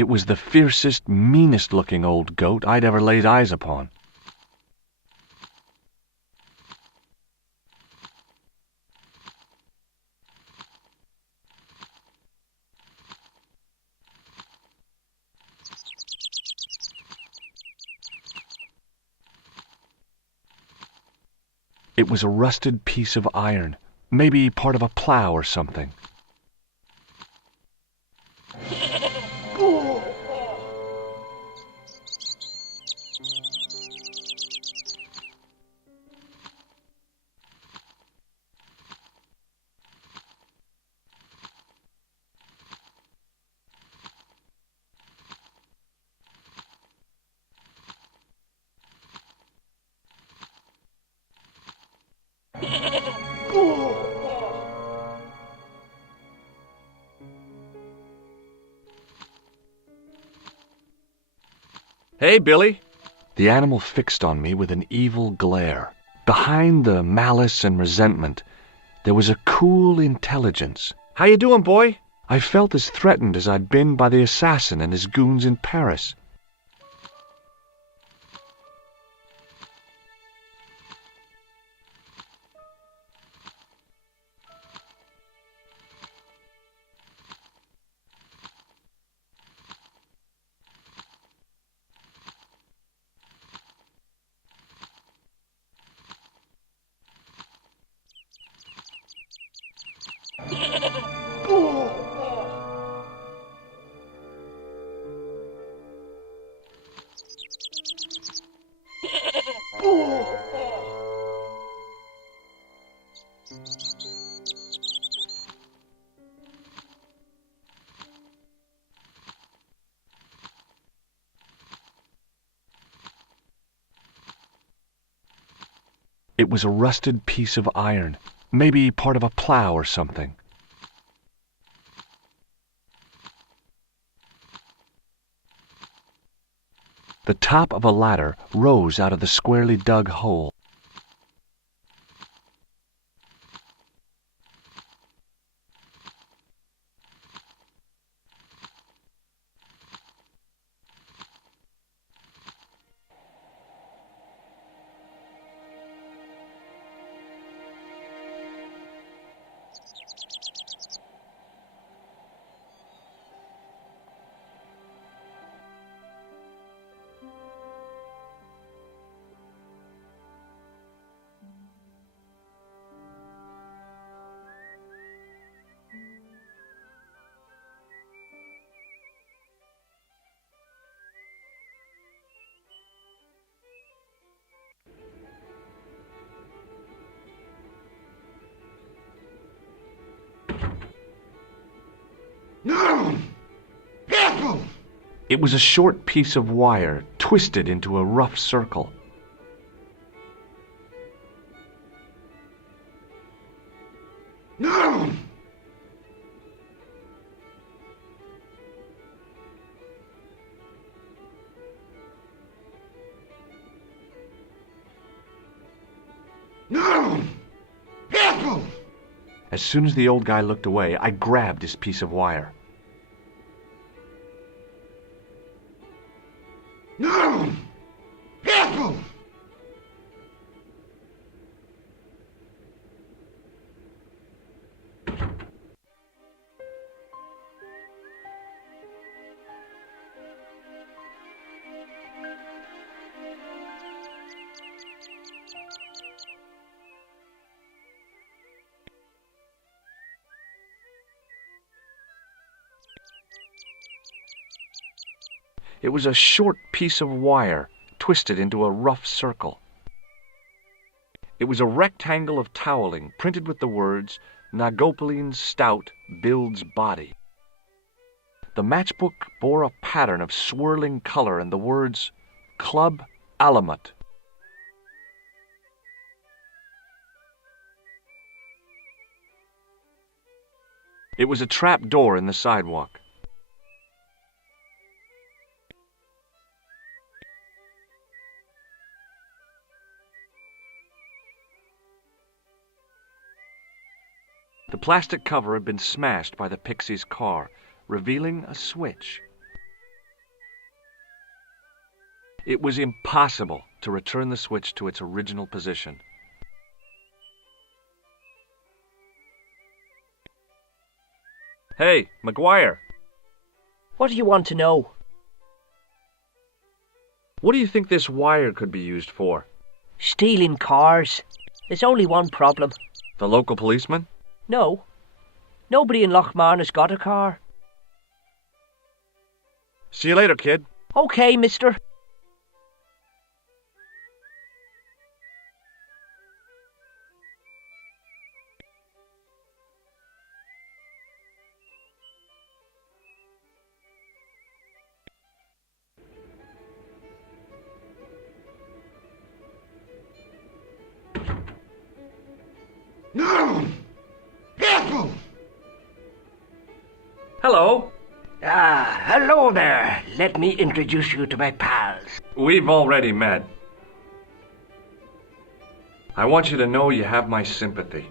It was the fiercest, meanest-looking old goat I'd ever laid eyes upon. It was a rusted piece of iron, maybe part of a plow or something. Hey, Billy. The animal fixed on me with an evil glare. Behind the malice and resentment, there was a cool intelligence. How you doing, boy? I felt as threatened as I'd been by the assassin and his goons in Paris. It was a rusted piece of iron, maybe part of a plow or something. The top of a ladder rose out of the squarely dug hole. No! Apple! It was a short piece of wire, twisted into a rough circle. No! No! Apple! As soon as the old guy looked away, I grabbed his piece of wire. No! Apple! It was a short piece of wire, twisted into a rough circle. It was a rectangle of toweling, printed with the words, Nagopaline Stout Builds Body. The matchbook bore a pattern of swirling color and the words, Club Alamut. It was a trap door in the sidewalk. The plastic cover had been smashed by the Pixie's car, revealing a switch. It was impossible to return the switch to its original position. Hey, McGuire. What do you want to know? What do you think this wire could be used for? Stealing cars. There's only one problem. The local policeman? No. Nobody in Lochmarn has got a car. See you later, kid. Okay, mister. No! Apple! Hello. Hello there. Let me introduce you to my pals. We've already met. I want you to know you have my sympathy.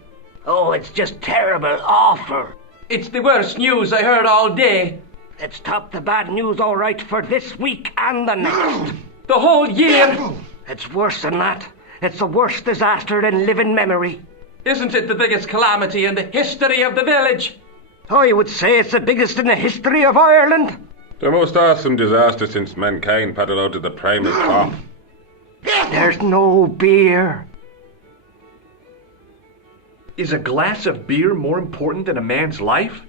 Oh, it's just terrible, awful. It's the worst news I heard all day. Let's top the bad news all right for this week and the next. The whole year. Apple! It's worse than that. It's the worst disaster in living memory. Isn't it the biggest calamity in the history of the village? I would say it's the biggest in the history of Ireland. The most awesome disaster since mankind paddled out to the primal crop. There's no beer. Is a glass of beer more important than a man's life?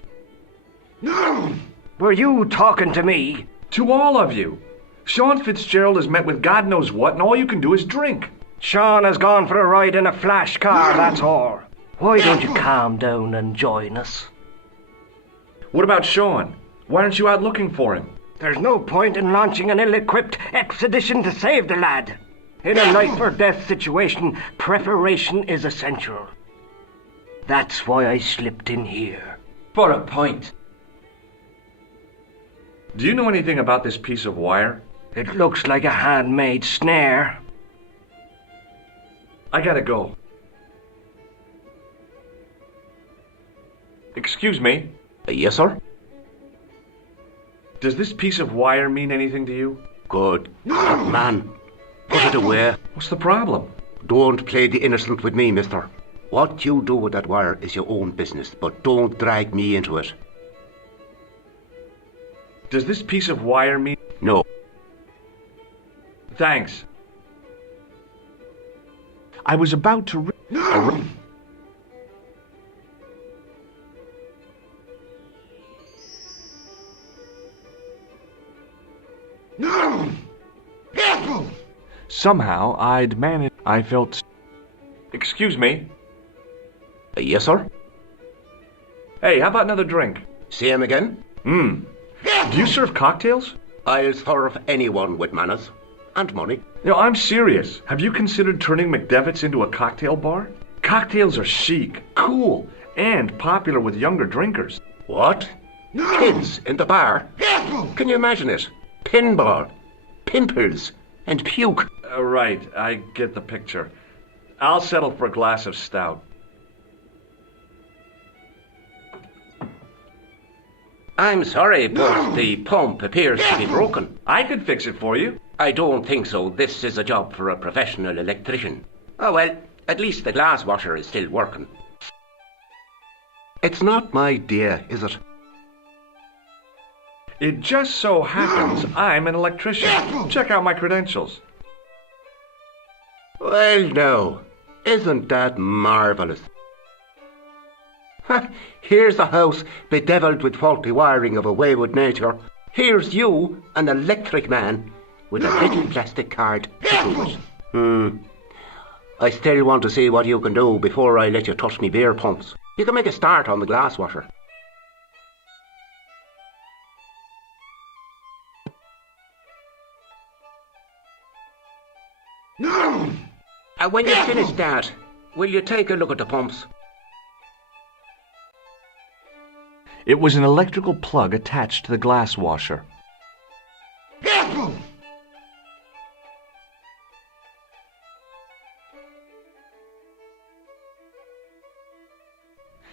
No! Were you talking to me? To all of you. Sean Fitzgerald has met with God knows what, and all you can do is drink. Sean has gone for a ride in a flash car, that's all. Why don't you calm down and join us? What about Sean? Why aren't you out looking for him? There's no point in launching an ill-equipped expedition to save the lad. In a life-or-death situation, preparation is essential. That's why I slipped in here. For a point. Do you know anything about this piece of wire? It looks like a handmade snare. I gotta go. Excuse me? Yes, sir? Does this piece of wire mean anything to you? Good God, man. Put it away. What's the problem? Don't play the innocent with me, mister. What you do with that wire is your own business, but don't drag me into it. Does this piece of wire mean... No. Thanks. I was about to... No! No! Apple! Somehow I'd managed... I felt... Excuse me? Yes, sir? Hey, how about another drink? Same again? Do you serve cocktails? I'll serve anyone with manners. And money. No, I'm serious. Have you considered turning McDevitt's into a cocktail bar? Cocktails are chic, cool, and popular with younger drinkers. What? No! Kids in the bar? Apple! Can you imagine it? Pinball, pimples, and puke. Right, I get the picture. I'll settle for a glass of stout. I'm sorry, but the pump appears to be broken. I could fix it for you. I don't think so. This is a job for a professional electrician. Oh, well, at least the glass washer is still working. It's not my day, is it? It just so happens I'm an electrician. Check out my credentials. Well, no. Isn't that marvellous? Here's a house bedevilled with faulty wiring of a wayward nature. Here's you, an electric man, with a little plastic card to prove it. I still want to see what you can do before I let you touch me beer pumps. You can make a start on the glass washer. No! When you finish that, will you take a look at the pumps? It was an electrical plug attached to the glass washer. Apple!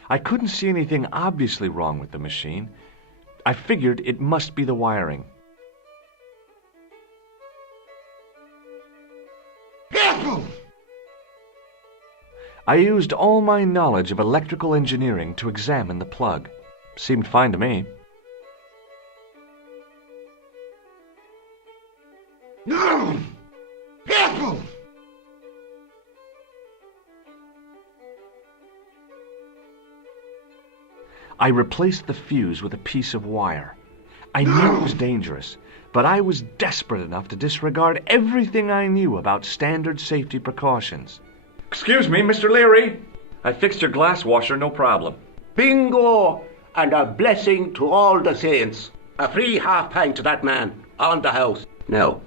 I couldn't see anything obviously wrong with the machine. I figured it must be the wiring. I used all my knowledge of electrical engineering to examine the plug. Seemed fine to me. Careful! I replaced the fuse with a piece of wire. I knew it was dangerous, but I was desperate enough to disregard everything I knew about standard safety precautions. Excuse me, Mr. Leary. I fixed your glass washer, no problem. Bingo! And a blessing to all the saints. A free half-pint to that man, on the house. Now,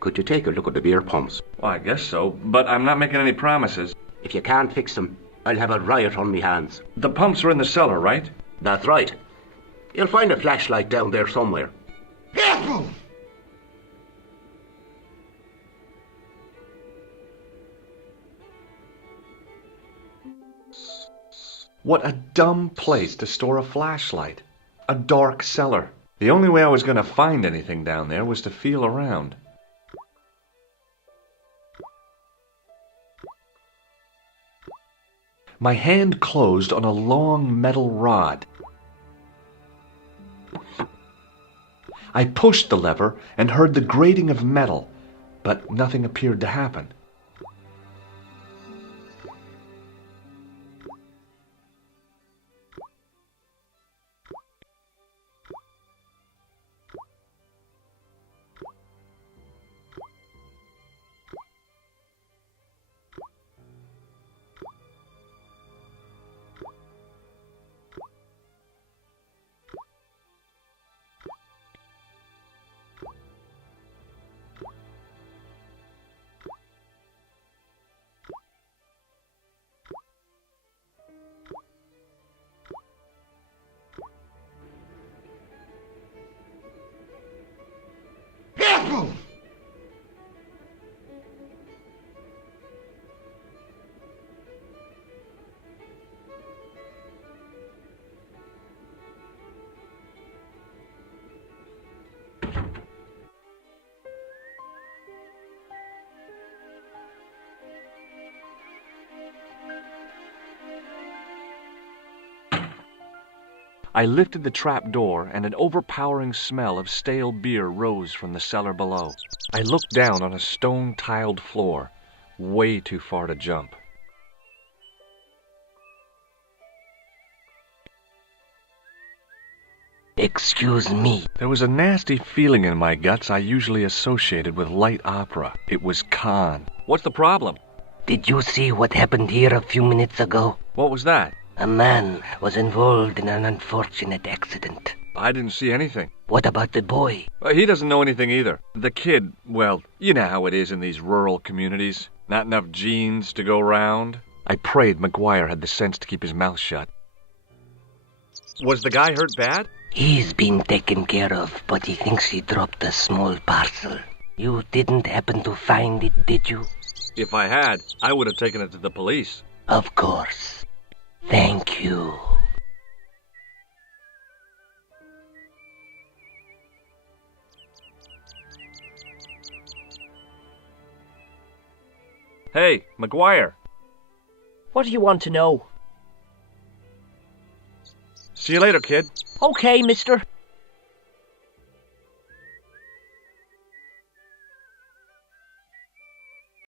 could you take a look at the beer pumps? Well, I guess so, but I'm not making any promises. If you can't fix them, I'll have a riot on me hands. The pumps are in the cellar, right? That's right. You'll find a flashlight down there somewhere. Careful! What a dumb place to store a flashlight. A dark cellar. The only way I was going to find anything down there was to feel around. My hand closed on a long metal rod. I pushed the lever and heard the grating of metal, but nothing appeared to happen. Careful! I lifted the trap door, and an overpowering smell of stale beer rose from the cellar below. I looked down on a stone-tiled floor, way too far to jump. Excuse me. There was a nasty feeling in my guts I usually associated with light opera. It was Khan. What's the problem? Did you see what happened here a few minutes ago? What was that? A man was involved in an unfortunate accident. I didn't see anything. What about the boy? He doesn't know anything either. The kid, well, you know how it is in these rural communities. Not enough genes to go round. I prayed McGuire had the sense to keep his mouth shut. Was the guy hurt bad? He's been taken care of, but he thinks he dropped a small parcel. You didn't happen to find it, did you? If I had, I would have taken it to the police. Of course. Thank you. Hey, McGuire. What do you want to know? See you later, kid. Okay, mister.